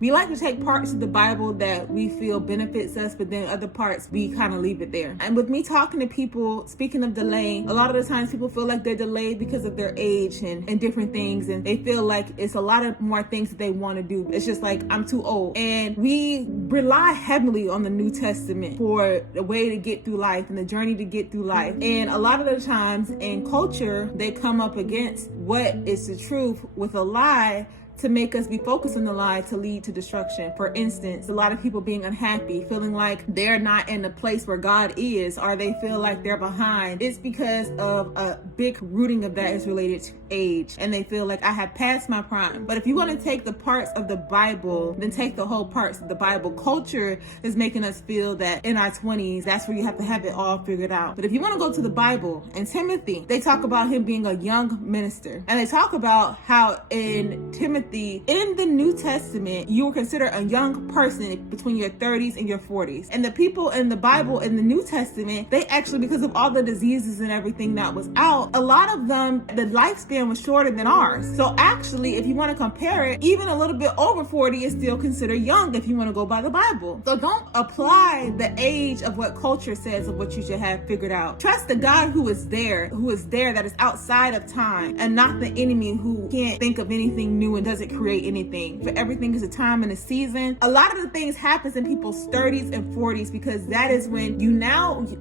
We like to take parts of the Bible that we feel benefits us, but then other parts we kind of leave it there. And with me talking to people, speaking of delay, a lot of the times people feel like they're delayed because of their age and different things, and they feel like it's a lot of more things that they want to do. It's just like, I'm too old. And we rely heavily on the New Testament for the way to get through life and the journey to get through life. And a lot of the times in culture, they come up against what is the truth with a lie to make us be focused on the lie to lead to destruction. For instance, a lot of people being unhappy, feeling like they're not in the place where God is, or they feel like they're behind. It's because of a big rooting of that is related to age, and they feel like I have passed my prime. But if you want to take the parts of the Bible, then take the whole parts of the Bible. Culture is making us feel that in our 20s, that's where you have to have it all figured out. But if you want to go to the Bible, in Timothy, they talk about him being a young minister, and they talk about how in Timothy, in the New Testament, you were considered a young person between your 30s and your 40s. And the people in the Bible in the New Testament, they actually, because of all the diseases and everything that was out, a lot of them, the lifespan was shorter than ours. So actually, if you want to compare it, even a little bit over 40 is still considered young if you want to go by the Bible. So don't apply the age of what culture says of what you should have figured out. Trust the God who is there, that is outside of time, and not the enemy who can't think of anything new and doesn't create anything. For everything is a time and a season. A lot of the things happens in people's 30s and 40s because that is when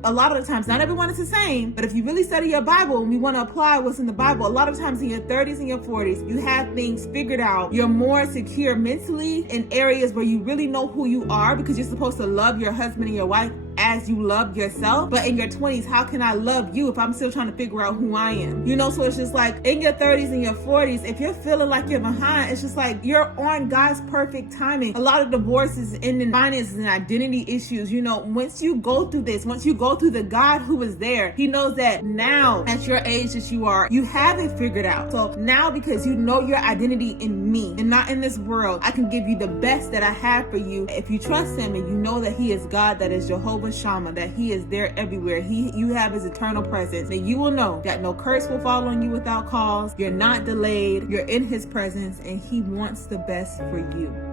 a lot of the times, not everyone is the same, but if you really study your Bible and we want to apply what's in the Bible, a lot of times in your 30s and your 40s, you have things figured out. You're more secure mentally in areas where you really know who you are, because you're supposed to love your husband and your wife as you love yourself. But in your 20s, how can I love you if I'm still trying to figure out who I am? So it's just like in your 30s and your 40s, if you're feeling like you're behind, it's just like you're on God's perfect timing. A lot of divorces and finances and identity issues, once you go through this, once you go through the God who is there, he knows that now at your age that you are, you have it figured out. So now, because you know your identity in me and not in this world, I can give you the best that I have for you. If you trust him and you know that he is God, that is Jehovah Shammah, that he is there everywhere, you have his eternal presence, then you will know that no curse will fall on you without cause. You're not delayed. You're in his presence, and he wants the best for you.